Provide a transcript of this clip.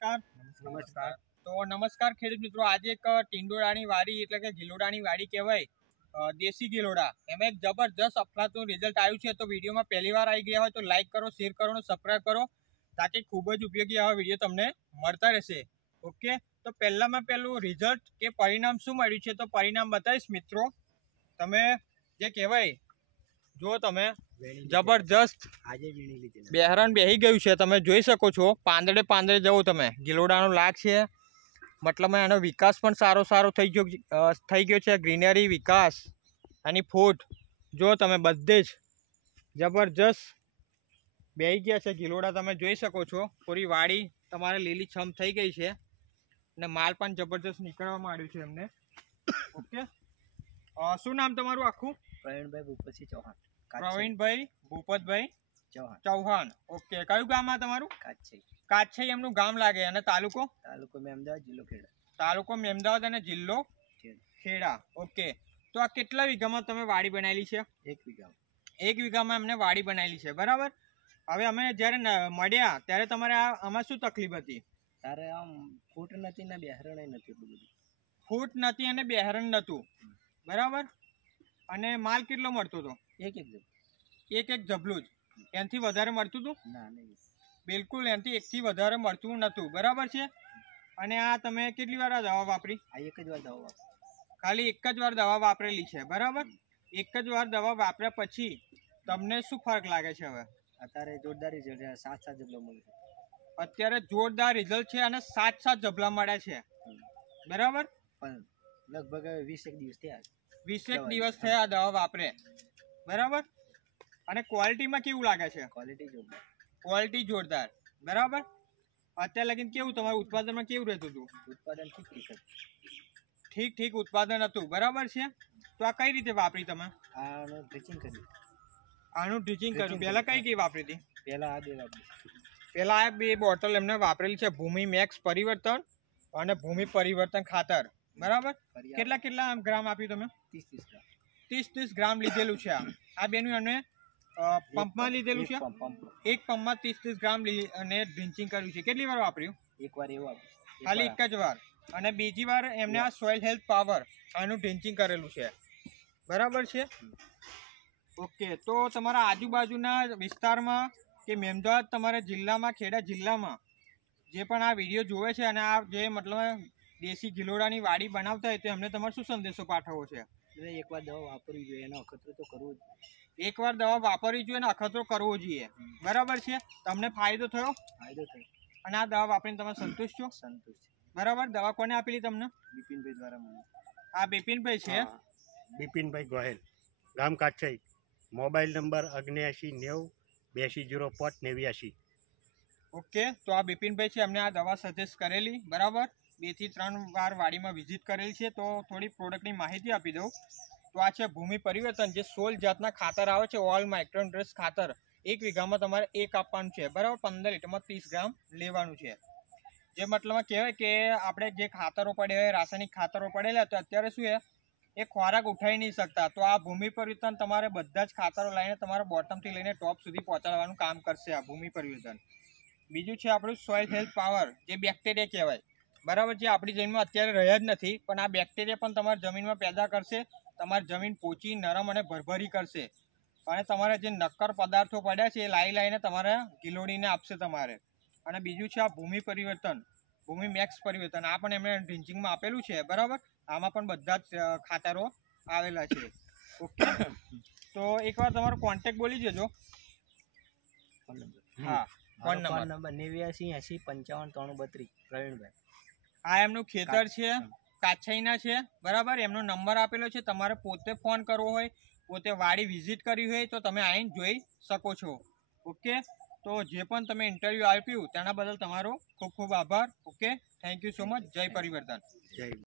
નમસ્કાર. નમસ્કાર. તો નમસ્કાર ખેડૂત મિત્રો. આજે એક ટીંડોળાની વાડી એટલે કે ગિલોડાની વાડી કહેવાય, દેશી ગિલોડા, એમાં એક જબરજસ્ત અફલાતનું રિઝલ્ટ આવ્યું છે. તો વિડીયોમાં પહેલી વાર આવી ગયા હોય તો લાઈક કરો, શેર કરો અને સબસ્ક્રાઈબ કરો, તાકી ખૂબ જ ઉપયોગી આવા વિડીયો તમને મળતા રહેશે. ઓકે, તો પહેલામાં પહેલું રિઝલ્ટ કે પરિણામ શું મળ્યું છે તો પરિણામ બતાવીશ મિત્રો. તમે જે કહેવાય જો તમે જબરજસ્ત બેહરણ બેહી ગયું છે, તમે જોઈ શકો છો. પાંદડે જવું તમે ગિલોડાનો લાગ છે, મતલબ એનો વિકાસ પણ સારો થઈ ગયો છે. ગ્રીનરી વિકાસ એની ફૂટ જો તમે બધે જ જબરજસ્ત બેહી ગયા છે ગિલોડા, તમે જોઈ શકો છો. પૂરી વાડી તમારે લીલીછમ થઈ ગઈ છે અને માલ પણ જબરજસ્ત નીકળવા માંડ્યું છે એમને. ઓકે, શું નામ તમારું આખું? પ્રવીણભાઈ ભૂપતસિંહ ચૌહાણ. પ્રવીણભાઈ ભૂપતભાઈ ચૌહાણ. ઓકે, કયું ગામ આ તમારું? કાછઈ એમનું ગામ લાગે. અને તાલુકો? તાલુકો મેમદાવાદ, જિલ્લો ખેડા. તાલુકો મેમદાવાદ અને જિલ્લો ખેડા. ઓકે, તો આ કેટલા વીઘામાં તમે વાડી બનાવેલી છે? 1 વીઘામાં. 1 વીઘામાં એમને વાડી બનાવેલી છે, બરાબર. હવે અમે જ્યારે મળ્યા ત્યારે તમારે આમાં શું તકલીફ હતી? તારે આમ ફૂટ નથી ને બેહરણ નથી, એટલું બધું ફૂટ નથી અને બેહરણ નહોતું, બરાબર. અને માલ કેટલો મળતો હતો? એક જબલું જ. એનાથી વધારે મળતું હતું? ના, નહીં, બિલકુલ એનાથી એકથી વધારે મળતું નહોતું, બરાબર છે. અને આ તમે કેટલી વાર આ દવા વાપરી? આ એક જ વાર દવા વાપરી. ખાલી એક જ વાર દવા વાપરેલી છે, બરાબર. એક જ વાર દવા વાપર્યા પછી તમને શું ફરક લાગે છે? હવે અત્યારે જોરદાર રિઝલ્ટ, 7 જબલા મળે છે. અત્યારે જોરદાર રિઝલ્ટ છે અને 7 જબલા મળ્યા છે, બરાબર. પણ લગભગ 20 દિવસ થયા. 20 દિવસ થયા દવા વાપરે, બરાબર. અને ક્વોલિટીમાં કેવું લાગે છે? ક્વોલિટી જોરદાર, બરાબર. અત્યાર લગીને કેવું તમારું ઉત્પાદનમાં કેવું રહેતું હતું? ઉત્પાદન ઠીક ઉત્પાદન હતું, બરાબર છે. તો આ કઈ રીતે વાપરી તમે? આનું ડ્રિચિંગ કર્યું. પહેલા કઈ વાપરી હતી? પહેલા આ 2 બોટલ એમને વાપરેલી છે, ભૂમિ મેક્સ પરિવર્તન અને ભૂમિ પરિવર્તન ખાતર, બરાબર. કેટલા ગ્રામ આપ્યું તમે? 30 ગ્રામ લીધેલું છે. આ બેનું એમને પંપમાં લીધેલું છે. એક પંપમાં 30 ગ્રામ અને ડ્રિંચિંગ કર્યું છે. કેટલી વાર વાપર્યું? એક વાર એવું ખાલી એક જ વાર. અને બીજી વાર એમને આ સોઇલ હેલ્થ પાવર આનું ડ્રિંચિંગ કરેલું છે, બરાબર છે. ઓકે, તો તમારા આજુબાજુના વિસ્તારમાં કે મેમદાવાદ તમારા જિલ્લામાં, ખેડા જિલ્લામાં જે પણ આ વિડીયો જોવે છે અને આ જે મતલબ દેશી ગિલોડાની વાડી બનાવતા હોય તો એમને તમારે શું સંદેશો પાઠવવો છે? એકવાર દવા વાપરવી જોઈએ, એનો અખતરો તો કરવો જ. એકવાર દવા વાપરવી જોઈએ અને અખતરો કરવો જોઈએ, બરાબર છે. તમને ફાયદો થયો? અને આ દવા વાપરીને તમે સંતુષ્ટ છો? બરાબર. દવા કોને આપેલી તમને? બિપિનભાઈ દ્વારા મને. આ બિપિનભાઈ છે? બિપિનભાઈ ગોહેલ, ગામ કાછઈ. Mobile number 7990820589. ઓકે, તો આ બિપિનભાઈ છે, એમને આ દવા સજેસ્ટ કરેલી, બરાબર. 2 થી 3 વાર વાડીમાં વિઝિટ કરેલી છે. તો થોડી પ્રોડક્ટની માહિતી આપી દઉં. તો આ છે ભૂમિ પરિવર્તન, જે 16 જાતના ખાતર આવે છે, ઓલ માઇક્રોન્યુટ્રિયન્ટ્સ ખાતર. 1 વીઘામાં તમારે 1 આપવાનું છે, બરાબર. 15 લીટરમાં 30 ગ્રામ લેવાનું છે. જે મતલબમાં કહેવાય કે આપણે જે ખાતરો પડે હોય, રાસાયણિક ખાતરો પડેલા, તો અત્યારે શું એ ખોરાક ઉઠાવી નહીં શકતા. તો આ ભૂમિ પરિવર્તન તમારે બધા જ ખાતરો લઈને તમારે બોટમથી લઈને ટોપ સુધી પહોંચાડવાનું કામ કરશે આ ભૂમિ પરિવર્તન. બીજું છે આપણું સોઇલ હેલ્થ પાવર, જે બેક્ટેરિયા કહેવાય, બરાબર. જે આપણી જમીનમાં અત્યારે રહ્યા જ નથી, પણ આ બેક્ટેરિયા પણ તમારી જમીનમાં પેદા કરશે. તમારી જમીન પોચી, નરમ અને ભરભરી કરશે. અને તમારે જે નક્કર પદાર્થો પડ્યા છે એ લાવીને તમારે ગિલોડીને આપશે તમારે. અને બીજું છે આ ભૂમિ પરિવર્તન, ભૂમિ મેક્સ પરિવર્તન. આ પણ એમણે ડ્રિંચિંગમાં આપેલું છે, બરાબર. આમાં પણ બધા જ ખાતરો આવેલા છે. ઓકે, તો એકવાર તમારો કોન્ટેક્ટ બોલી દેજો. હા, ફોન નંબર 8980555332. પ્રવીણભાઈ. આ એમનું ખેતર છે, કાછઈના છે, બરાબર. એમનો નંબર આપેલો છે. તમારે પોતે ફોન કરવો હોય, પોતે વાડી વિઝિટ કરવી હોય તો તમે આવીને જોઈ શકો છો. ઓકે, તો જે પણ તમે ઇન્ટરવ્યૂ આપ્યું તેના બદલ તમારો ખૂબ ખૂબ આભાર. Okay, thank you so much. જય પરિવર્તન. જય